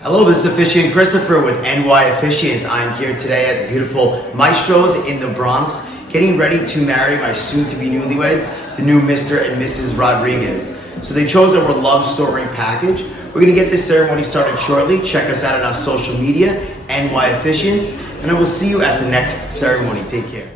Hello, this is Officiant Christopher with NY Officiants. I'm here today at the beautiful Maestro's in the Bronx, getting ready to marry my soon-to-be newlyweds, the new Mr. and Mrs. Rodriguez. So they chose our love story package. We're gonna get this ceremony started shortly. Check us out on our social media, NY Officiants, and I will see you at the next ceremony. Take care.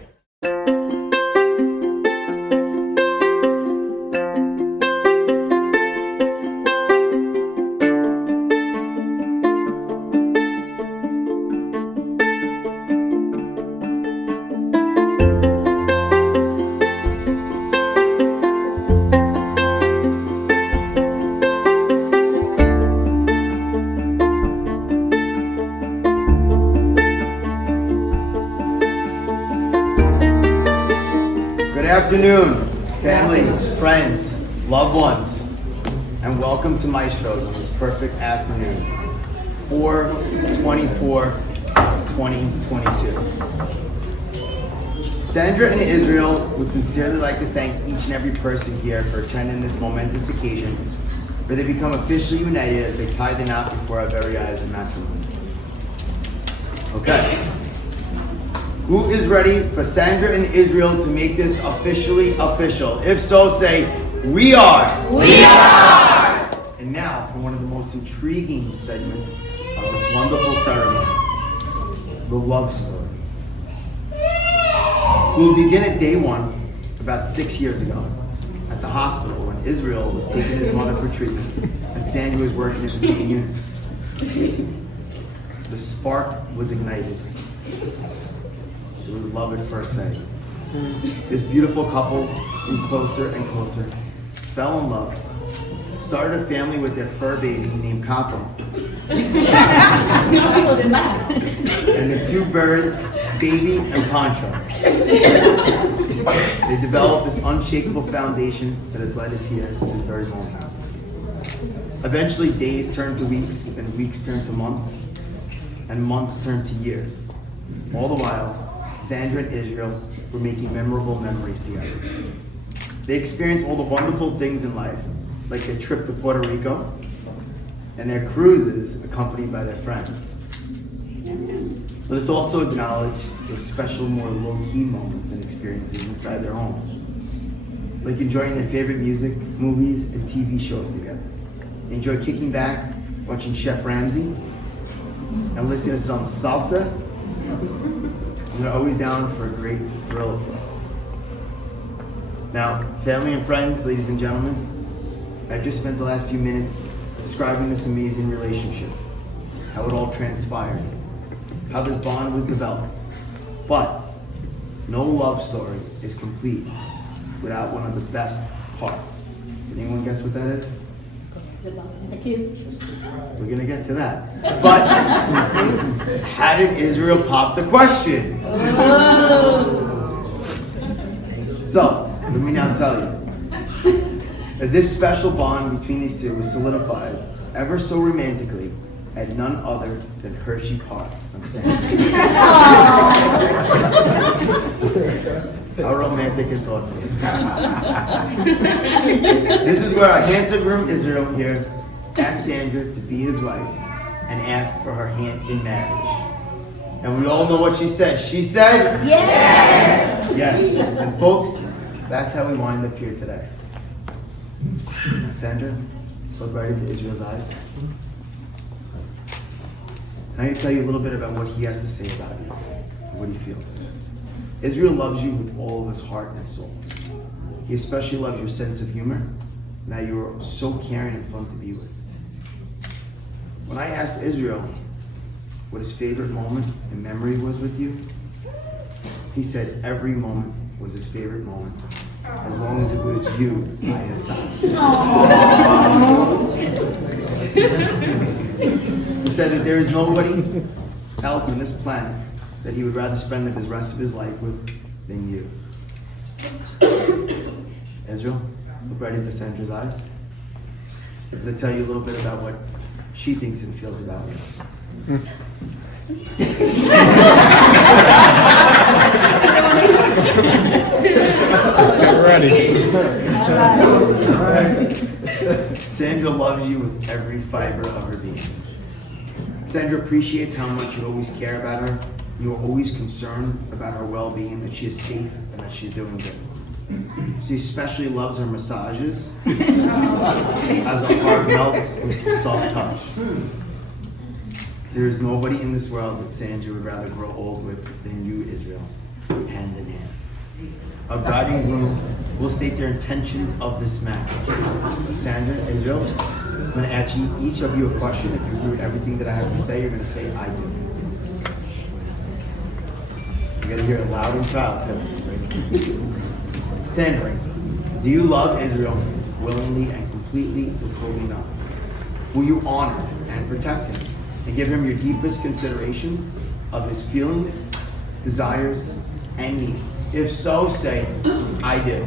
Good afternoon, family, friends, loved ones, and welcome to Maestro's on this perfect afternoon, 4/24/2022. Sandra and Israel would sincerely like to thank each and every person here for attending this momentous occasion, where they become officially united as they tie the knot before our very eyes in matrimony. Okay. Who is ready for Sandra and Israel to make this officially official? If so, say, we are. We are. And now for one of the most intriguing segments of this wonderful ceremony, the love story. We'll begin at day one, about 6 years ago, at the hospital when Israel was taking his mother for treatment and Sandra was working in the same unit. The spark was ignited. It was love at first sight. This beautiful couple grew closer and closer, fell in love, started a family with their fur baby named Capo. And the two birds, Baby and Poncho. They developed this unshakable foundation that has led us here to this very moment. Eventually, days turned to weeks, and weeks turned to months, and months turned to years. All the while, Sandra and Israel were making memorable memories together. They experienced all the wonderful things in life, like their trip to Puerto Rico and their cruises accompanied by their friends. Let us also acknowledge those special, more low-key moments and experiences inside their home, like enjoying their favorite music, movies, and TV shows together. They enjoy kicking back, watching Chef Ramsay, and listening to some salsa. And they're always down for a great thrill. Now, family and friends, ladies and gentlemen, I've just spent the last few minutes describing this amazing relationship, how it all transpired, how this bond was developed. But no love story is complete without one of the best parts. Can anyone guess what that is? A kiss. We're gonna get to that. But how did Israel pop the question? So, let me now tell you that this special bond between these two was solidified ever so romantically at none other than Hershey Park on Saturday. How romantic and thoughtful. This is where our handsome groom Israel here asked Sandra to be his wife and asked for her hand in marriage. And we all know what she said. She said, Yes! Yes. And folks, that's how we wind up here today. Sandra, look right into Israel's eyes. I'm going to tell you a little bit about what he has to say about you and what he feels. Israel loves you with all of his heart and soul. He especially loves your sense of humor and that you are so caring and fun to be with. When I asked Israel what his favorite moment and memory was with you, he said every moment was his favorite moment, as long as it was you by his side. He said that there is nobody else on this planet that he would rather spend the rest of his life with than you. Israel, look right into Sandra's eyes. As I tell you a little bit about what she thinks and feels about you. Let's get ready. Sandra loves you with every fiber of her being. Sandra appreciates how much you always care about her. You are always concerned about her well-being, that she is safe and that she's doing good. She especially loves her massages as her heart melts with soft touch. There is nobody in this world that Sandra would rather grow old with than you, Israel, hand in hand. Our bride and groom will state their intentions of this match. Sandra, Israel, I'm going to ask each of you a question. If you agree with everything that I have to say, you're going to say, I do. You got to hear it loud and proud, too. Sandra, do you love Israel willingly and completely, withholding nothing? Will you honor and protect him and give him your deepest considerations of his feelings, desires, and needs? If so, say, I do.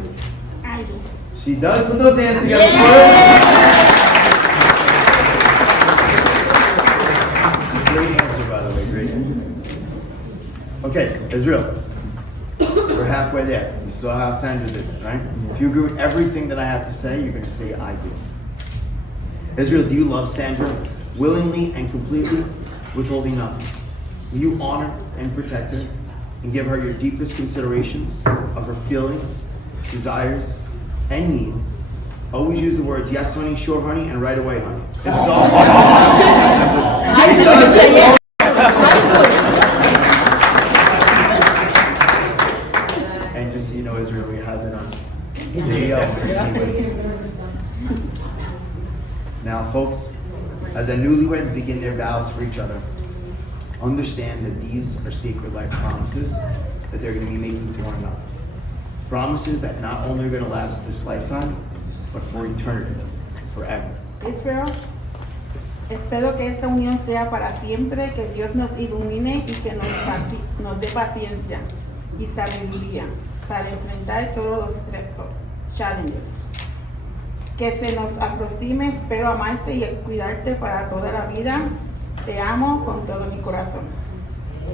I do. She does. Put those hands together. Great answer, by the way. Great answer. Okay, Israel. We're halfway there. You saw how Sandra did it, right? If you agree with everything that I have to say, you're going to say, I do. Israel, do you love Sandra willingly and completely, withholding nothing? Will you honor and protect her and give her your deepest considerations of her feelings, desires, and needs? Always use the words yes, honey, sure, honey, and right away, honey. If so, I do. Yes. and just so you know, Israel, we have it on. There you go. Anyways. Now, folks, as the newlyweds begin their vows for each other, understand that these are sacred life promises that they're going to be making to one another. Promises that not only are going to last this lifetime, but for eternity, forever. Espero que esta unión sea para siempre, que Dios nos ilumine y que nos dé paciencia y sabiduría para enfrentar todos los challenges. Que se nos aproxime, espero amarte y cuidarte para toda la vida. Te amo con todo mi corazón. I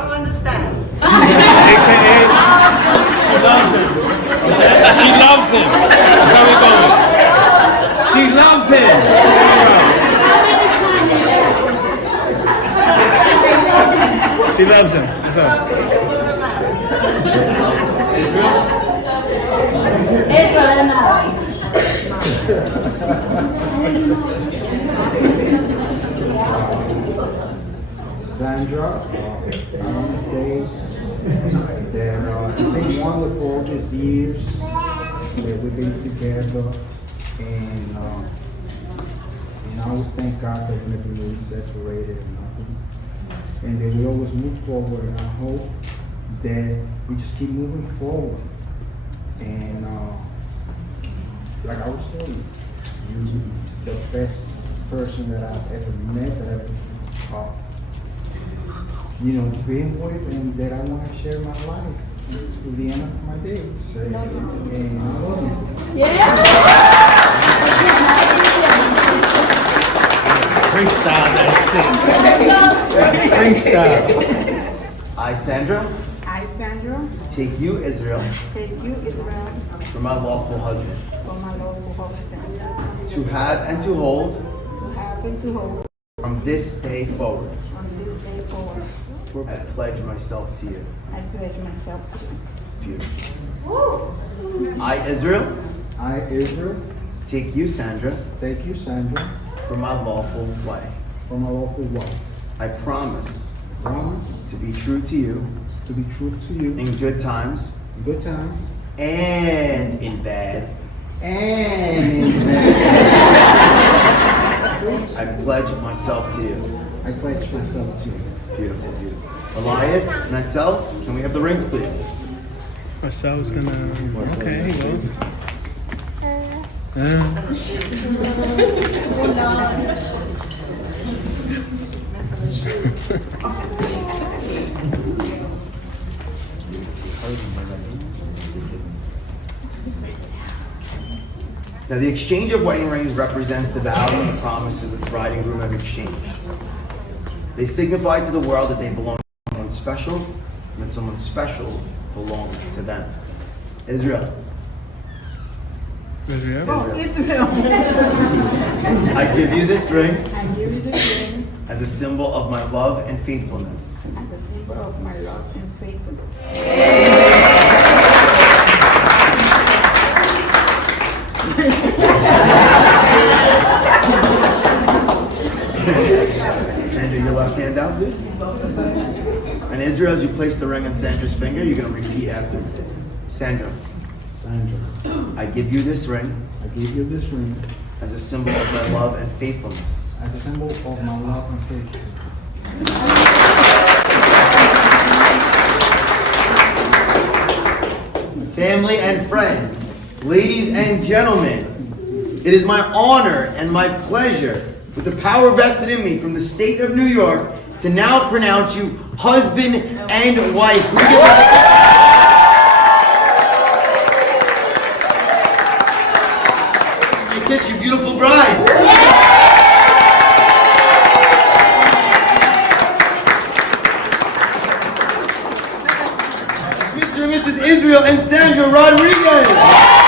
don't understand. AKA, she loves him. He loves him. That's how we going. She loves him. She loves him. What's up? Sandra, I want to say that it's been wonderful these years that we've been together, and I always thank God that we're never really separated or nothing, and that we always move forward, and I hope that we just keep moving forward. And like I was saying, you're the best person that I've ever met, that I've been with, and that I want to share my life to the end of my days. And I love you. Freestyle that shit. Freestyle. I, Sandra, I, Sandra, take you, Israel, take you, Israel, for my lawful husband, for my lawful husband, to have and to hold to have and to hold from this day forward. on this day forward. I pledge myself to you. I pledge myself to you. Beautiful. I, Israel, I, Israel, take you, Sandra, take you, Sandra, for my lawful wife. for my lawful wife. I promise Promise to be true to you to be true to you in good times in good times and in bad. and in bad. I pledge myself to you. I pledge myself to you. Beautiful, beautiful. Elias, Maxell, can we have the rings, please? Marcel's gonna. Okay, he goes. Now, the exchange of wedding rings represents the vows and the promises that the bride and groom have exchanged. They signify to the world that they belong to someone special, and that someone special belongs to them. Israel, Israel. Oh, Israel. I give you this ring I give you this ring as a symbol of my love and faithfulness. as a symbol of my love and faithfulness. Sandra, your left hand out, please. And Israel, as you place the ring on Sandra's finger, you're going to repeat after me. Sandra, Sandra, I give you this ring I give you this ring as a symbol of my love and faithfulness. as a symbol of my love and faithfulness. Family and friends, ladies and gentlemen, it is my honor and my pleasure, with the power vested in me from the state of New York, to now pronounce you husband and wife. You kiss your beautiful bride. Mr. and Mrs. Israel and Sandra Rodriguez.